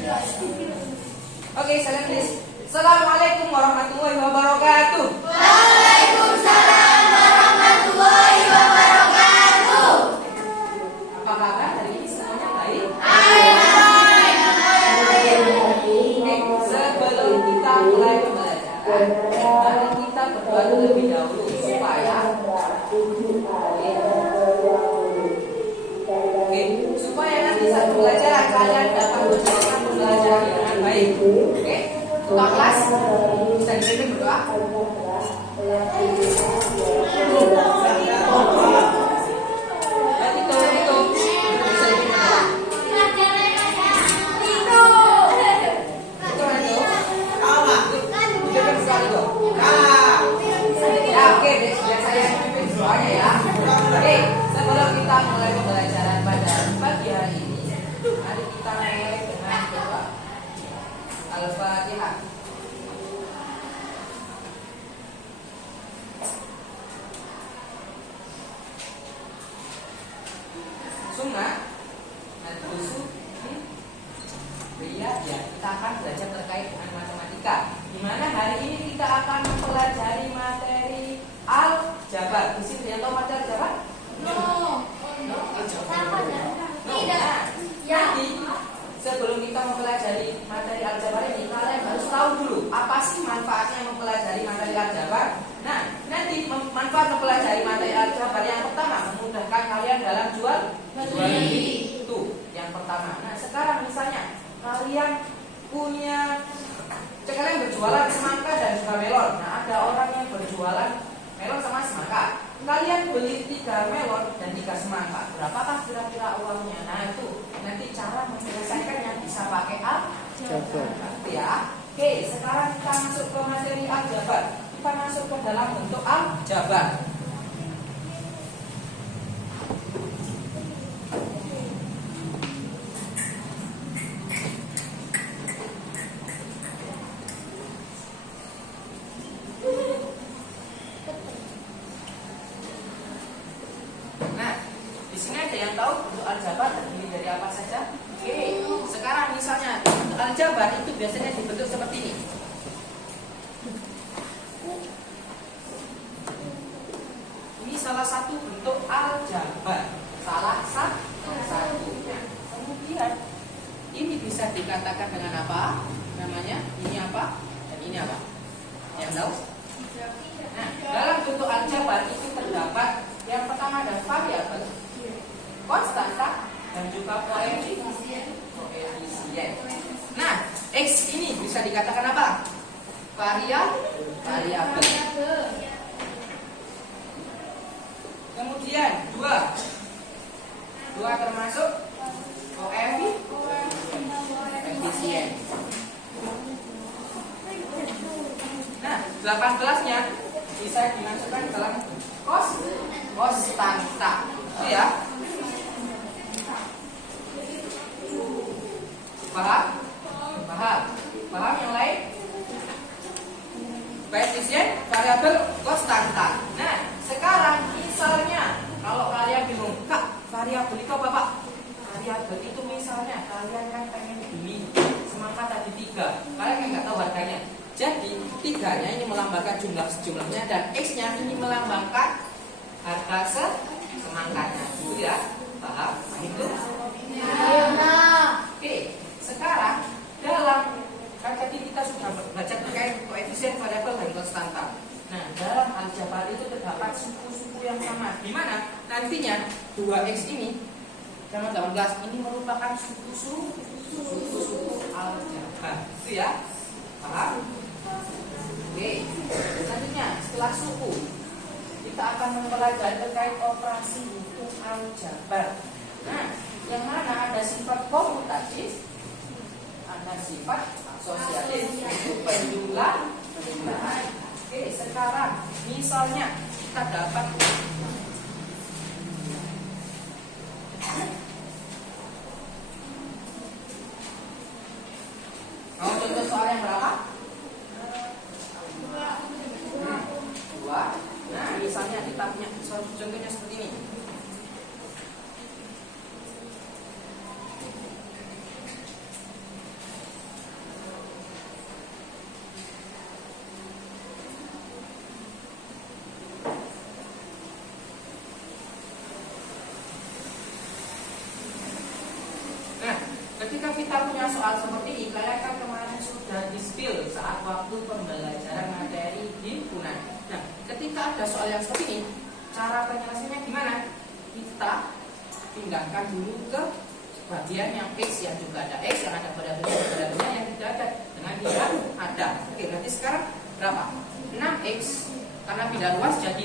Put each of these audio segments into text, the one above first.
Oke, saya tulis. Assalamualaikum warahmatullahi wabarakatuh. Waalaikumsalam warahmatullahi wabarakatuh. Apa kabar hari ini? Semuanya baik? Oke, sebelum kita mulai pembelajaran, mari kita berdoa terlebih dahulu supaya supaya nanti saat pembelajaran kalian dapat menjalankan pembelajaran dengan baik. Oke, ketua kelas bisa dipimpin berdoa. Sebelum kita mulai pembelajaran pada pagi hari ini, mari kita mulai dengan doa. Al-Fatihah. Summa nadrusu ya, kita akan belajar terkait dengan matematika. Di mana hari ini kita akan mempelajari materi aljabar. Di sini yang tahu materi aljabar? Jadi sebelum kita mempelajari materi aljabar ini, kalian harus tahu dulu apa sih manfaatnya mempelajari materi aljabar. Nah, nanti manfaat mempelajari materi aljabar yang pertama memudahkan kalian dalam jual beli. Itu yang pertama. Nah, sekarang misalnya kalian punya kalian berjualan semangka dan juga melon. Nah, ada orang yang berjualan melon sama semangka. Kalian beli 3 melon dan 3 semangka. Berapakah kira-kira uangnya? Nah, itu nanti cara menyelesaikannya bisa pakai aljabar. Ya. Oke, sekarang kita masuk ke materi aljabar. Kita masuk ke dalam bentuk aljabar. Nah, di sini ada yang tahu bentuk aljabar terdiri dari apa saja? Oke, sekarang misalnya aljabar itu biasanya dibentuk seperti ini. Ini salah satu bentuk aljabar. Salah satunya. Kemudian ini bisa dikatakan dengan apa? Namanya ini apa? Dan ini apa? Yang tahu? Nah, dalam bentuk aljabar itu terdapat yang pertama ada variabel, konstanta, dan juga koefisien. Nah, X ini bisa dikatakan apa? Variabel. Kemudian 2 termasuk koefisien. Nah, 18-nya bisa dimasukkan dalam konstanta. Itu ya. Paham yang lain? Koefisien, variabel, konstanta. Nah, sekarang misalnya kalau kalian bingung, Kak, variabel itu apa, Pak? Variabel itu misalnya kalian kan pengen beli semangka tadi 3, kalian kan nggak tahu harganya. Jadi 3-nya ini melambangkan jumlahnya dan X-nya ini melambangkan harga semangkanya. Itu ya, paham? Itu. Oke, sekarang dalam kan tadi kita sudah belajar terkait koefisien, variabel, dan konstanta. Nah, dalam aljabar itu terdapat suku-suku yang sama. Di mana nantinya 2X ini sama 18 ini merupakan suku-suku aljabar. Itu ya, paham? Oke, selanjutnya setelah suku kita akan mempelajari terkait operasi hitung aljabar. Nah, yang mana ada sifat komutatif, ada sifat asosiatif, itu penjumlahan. Oke, sekarang misalnya kita dapat mau contoh soal yang berapa? 2. Nah, misalnya kita punya contohnya seperti ini. soal seperti ini, kalian kan kemarin sudah di-spill saat waktu pembelajaran materi himpunan. Nah, ketika ada soal yang seperti ini, cara penyelesaiannya gimana? Kita pindahkan dulu ke bagian yang X, yang juga ada X, yang ada pada yang tidak ada, dengan tidak ada. Oke, berarti sekarang berapa? 6X, karena pindah ruas jadi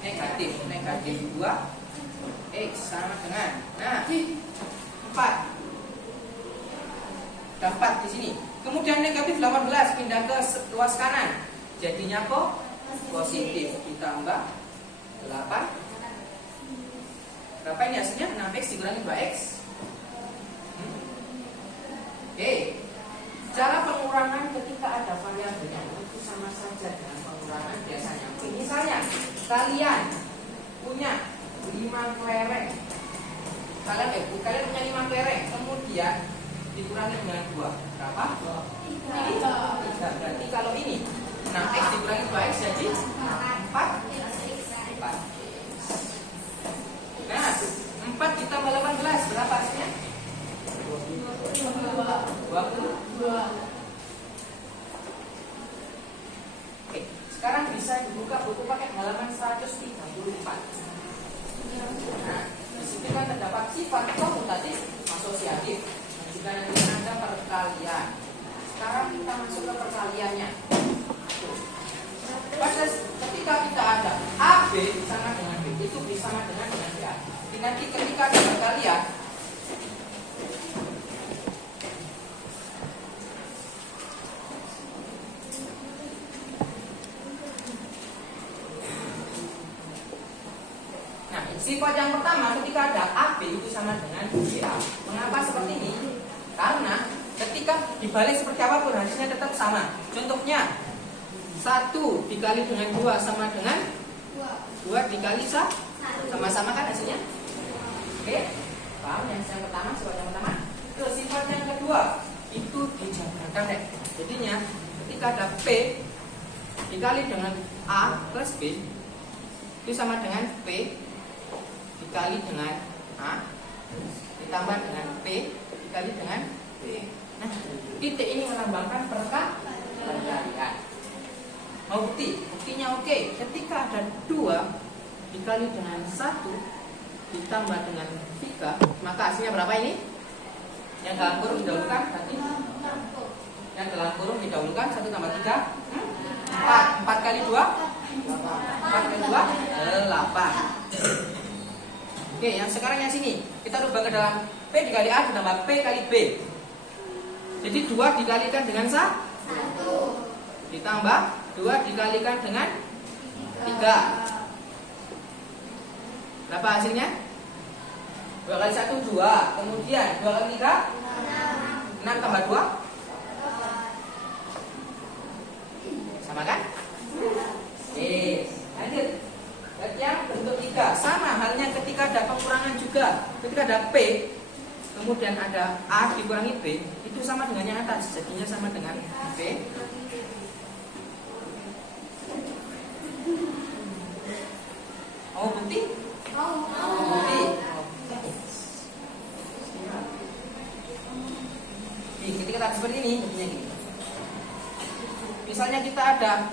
negatif 2X sama dengan, nah, 4. Dapat di sini. Kemudian negatif 18 pindah ke ruas kanan, jadinya kok positif, ditambah 8. Berapa ini hasilnya? 6X dikurangi 2X. Oke. Cara pengurangan ketika ada variabelnya itu sama saja dengan pengurangan biasanya. Oke, misalnya kalian punya 5 kelereng. Kalian punya 5 kelereng, kemudian dikurangi dengan 2. Berapa? 3. Berarti kalau ini 6X dikurangi 2X jadi 4. Nah, 4 ditambah 18 berapa hasilnya? 22. Oke, sekarang bisa dibuka buku pakai halaman 134. Nah, di sini kan terdapat sifat komutatif asosiatif. Jika nanti ada perkalian. Sekarang kita masuk ke perkaliannya. Pada ketika kita ada AB sama dengan B, itu bisa sama dengan A. Nanti ketika ada perkalian, nah, sifat yang pertama ketika ada AB itu sama dengan BA. Mengapa seperti ini? Karena ketika dibalik seperti apapun hasilnya tetap sama. Contohnya 1 dikali dengan 2 sama dengan 2 dikali 1. Sama-sama kan hasilnya? Oke, paham yang pertama, sifat yang pertama. Terus sifat yang kedua itu dijabarkan deh. Jadinya ketika ada P dikali dengan A plus B itu sama dengan P dikali dengan A ditambah dengan P dikali dengan B. Nah, titik ini melambangkan perkalian. Mau bukti? Buktinya oke. Ketika ada 2 dikali dengan 1 ditambah dengan 3, maka hasilnya berapa ini? Yang dalam kurung didahulukan berarti? Yang dalam kurung didahulukan 1 tambah 3 4. 4 kali 2 4 kali 2 8. Oke, yang sekarang yang sini kita rubah ke dalam P dikali A ditambah P kali B. Jadi 2 dikalikan dengan 1 ditambah 2 dikalikan dengan 3. Berapa hasilnya? 2 kali 1 2. Kemudian 2 kali 3 6 tambah 2 sama kan? Lanjut. Yang bentuk 3 sama halnya ketika ada pengurangan juga. Ketika ada P kemudian ada A dikurangi B, itu sama dengan yang atas, jadinya sama dengan B. Mau bukti? Bukti. Ketika kita seperti ini, buktinya gini. Misalnya kita ada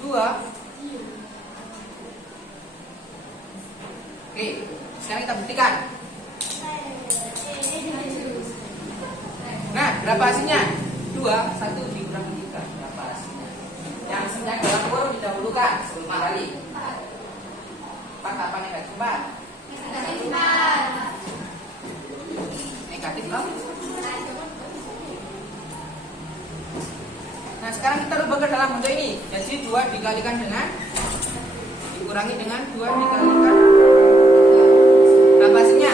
2. Oke, sekarang kita buktikan. Nah, berapa hasilnya? 2, 1 dikurangi 3. Berapa hasilnya? Yang sedang dalam kurung didahulukan 10 kali. 4 apa negatif 4? Negatif 6. Nah, sekarang kita rubah ke dalam bentuk ini. Jadi 2 dikalikan dengan dikurangi dengan 2 dikalikan. Berapa hasilnya?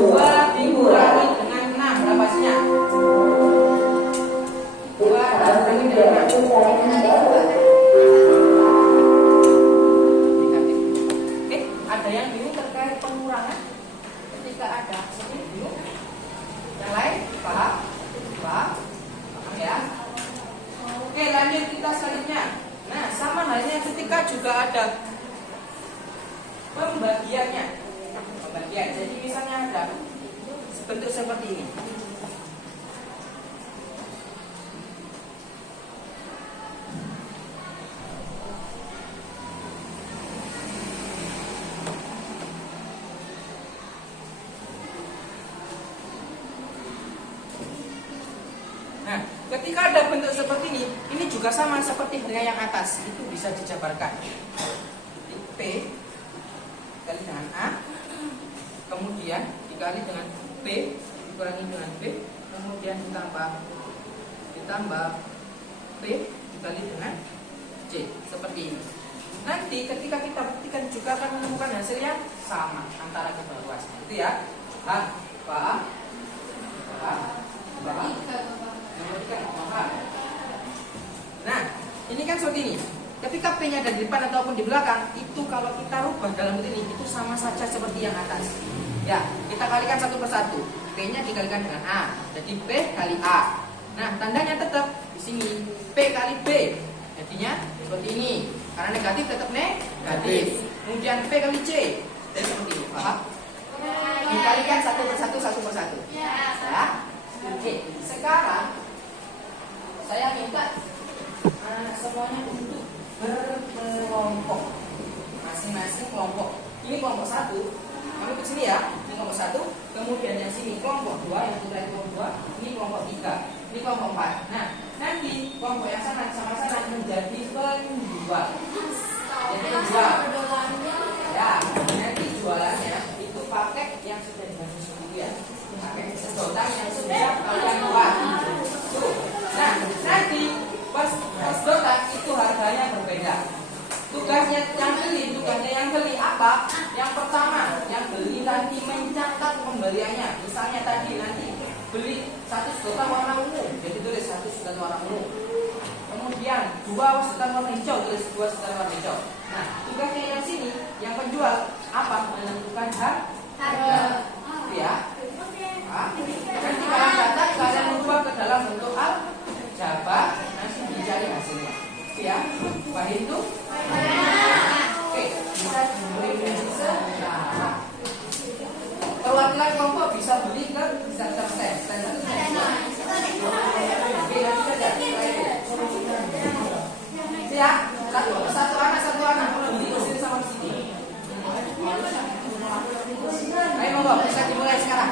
2 dikurangi dengan 6. Berapa hasilnya? 2 dikurangi dengan 6. Ada yang bingung terkait pengurangan ketika ada seperti bingung? Yang lain paham? Paham ya? Oke, lanjut kita selanjutnya. Nah, sama halnya ketika juga ada pembagiannya. Pembagian. Jadi misalnya ada 11 bentuk seperti ini. Nah, ketika ada bentuk seperti ini juga sama seperti harga yang atas, itu bisa dijabarkan. Jadi P dikali dengan A, kemudian dikali dengan B, dikurangi dengan B, kemudian ditambah P dikali dengan C, seperti ini. Nanti ketika kita buktikan juga akan menemukan hasil yang sama antara kedua ruasnya. Itu ya. H, Nah, ini kan seperti ini. Ketika P-nya ada di depan ataupun di belakang, itu kalau kita rubah dalam bentuk ini, itu sama saja seperti yang atas. Ya, kita kalikan satu persatu. P-nya dikalikan dengan A, jadi P kali A. Nah, tandanya tetap di sini P kali B. Jadinya seperti ini. Karena negatif tetap negatif. Kemudian P kali C. Jadi seperti ini, paham? Dikalikan satu persatu. Ya. Oke, sekarang saya minta semuanya untuk berkelompok, masing-masing kelompok. Ini kelompok 1, kamu ke sini ya. Ini kelompok 1, kemudian yang sini kelompok 2, yang putra kelompok 2, ini kelompok 3, ini kelompok 4. Nah, nanti kelompok yang sama menjadi penjual. Jadi penjual. Ya, nanti jualannya itu pakai yang sudah dibangun sendirian. Pakai sedotan yang sudah kalian buat. Tuh. Nah, nanti pas sedotan itu harganya berbeda. Tugasnya yang beli apa? Yang pertama, yang beli nanti mencatat pembeliannya. Misalnya tadi nanti beli 1 sedotan warna ungu, jadi tulis 1 sedotan warna ungu. Kemudian 2 sedotan warna hijau, tulis 2 sedotan warna hijau. Nah, tugasnya yang sini, yang penjual apa? Menentukan harga. Ya. Nanti kalian catat, kalian ubah ke dalam bentuk aljabar, nanti dicari hasilnya. Ya, paham itu? Oke, bisa dimulai secara perwakilan kelompok bisa beli ke center stand. Oke, nanti saja. Ya, satu anak beli ke sini sama sini. Ayo monggo, bisa dimulai sekarang.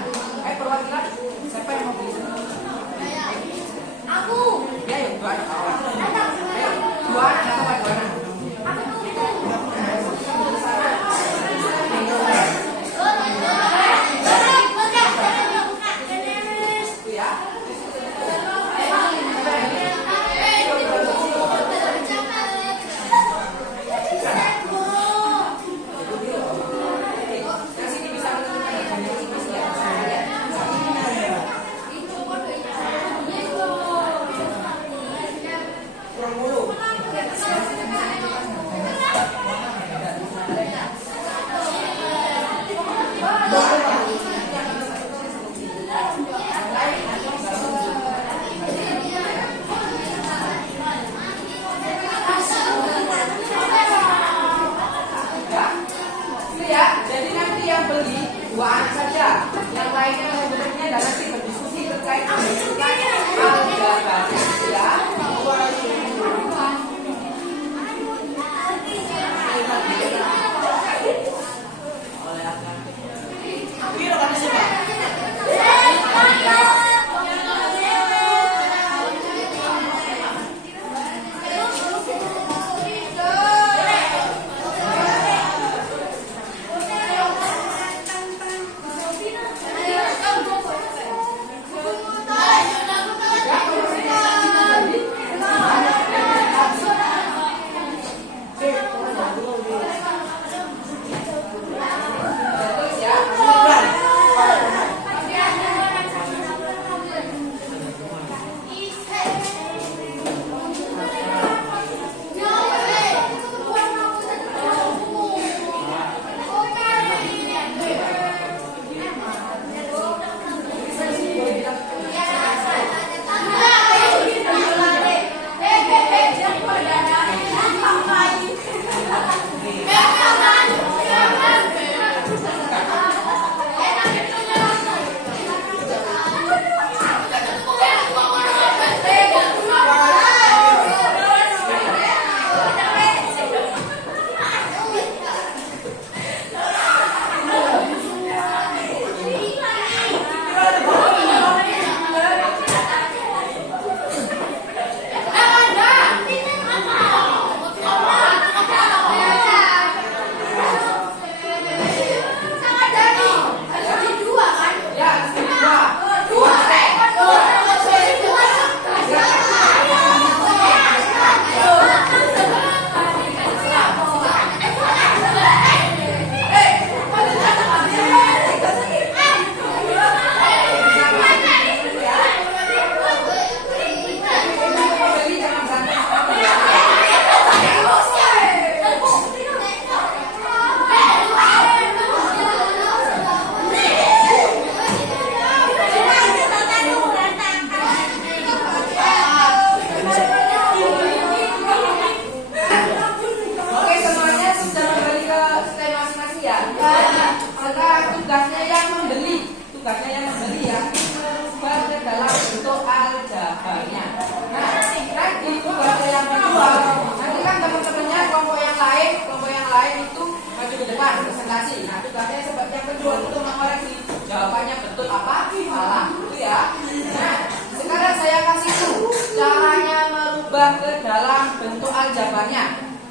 diubah ke dalam bentuk aljabarnya.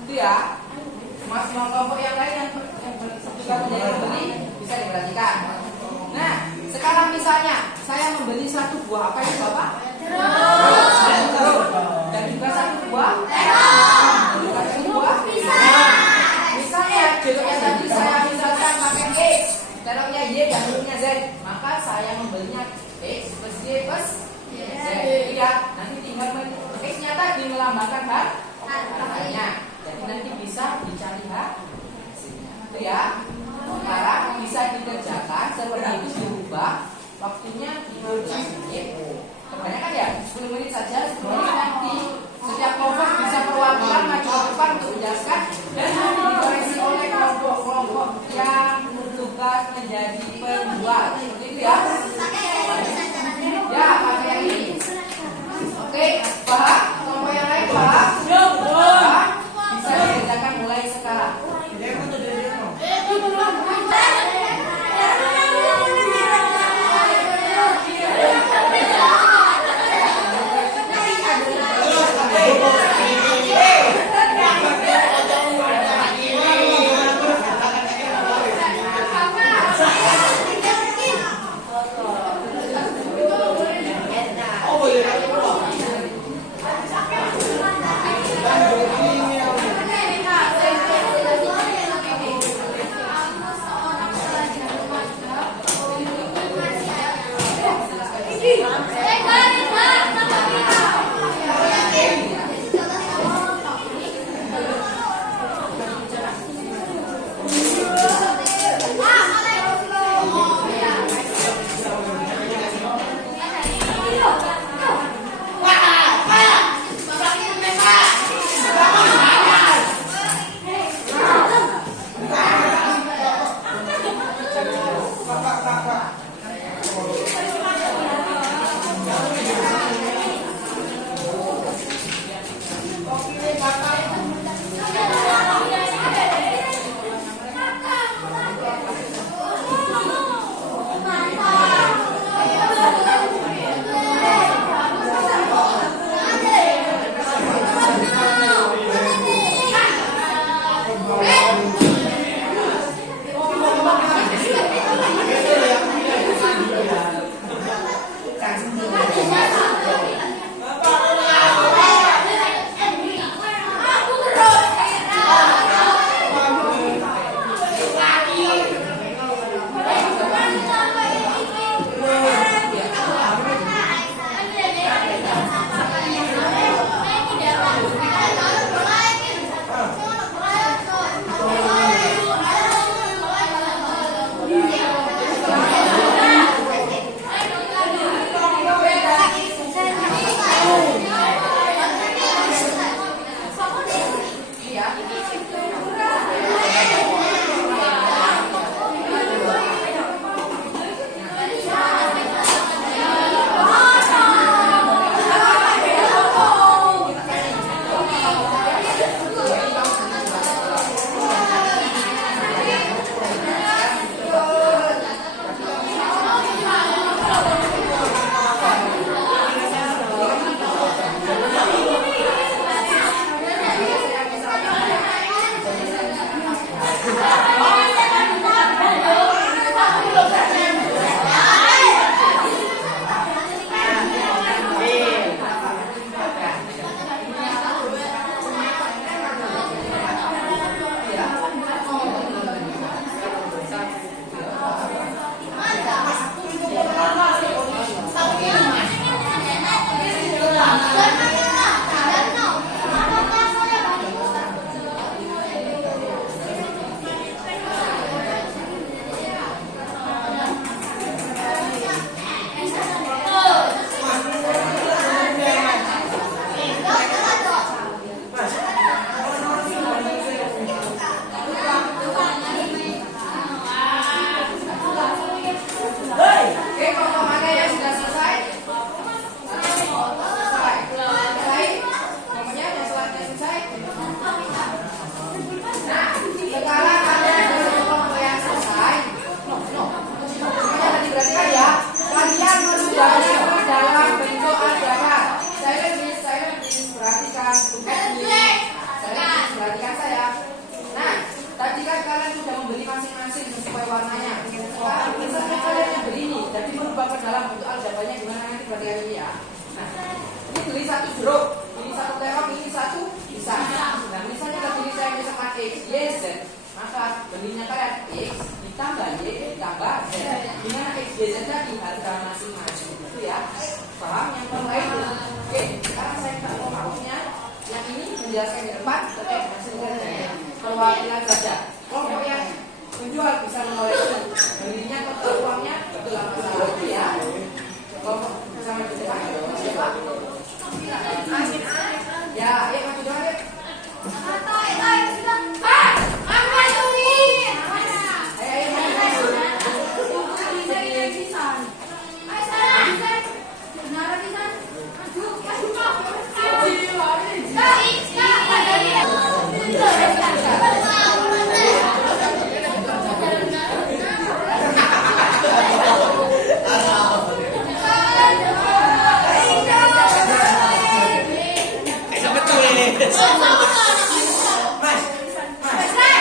Itu ya. Mas kelompok yang lain yang juga menjadi pembeli bisa diperhatikan. Nah, sekarang misalnya saya membeli satu buah apa ya Bapak? Jeruk. Dan juga satu buah juga satu buah misalnya jeruknya tadi saya misalkan pakai X, teroknya Y dan hurufnya Z, maka saya membelinya X plus Y plus Z. Ya, nanti tinggal X-nya tadi melambangkan harganya. Jadi nanti bisa dicari hasilnya. Itu ya. Sekarang bisa dikerjakan seperti itu, diubah waktunya 15 menit. Kebanyakan ya 10 menit saja, 10 menit nanti setiap kelompok bisa perwakilan maju ke depan untuk menjelaskan dan nanti dikoreksi oleh kelompok-kelompok yang bertugas menjadi pembuat. Seperti itu ya. Ya, pakai yang ini. Oke, paham? Kelompok yang lain paham? Paham? Bisa dikerjakan mulai sekarang. Wassalamualaikum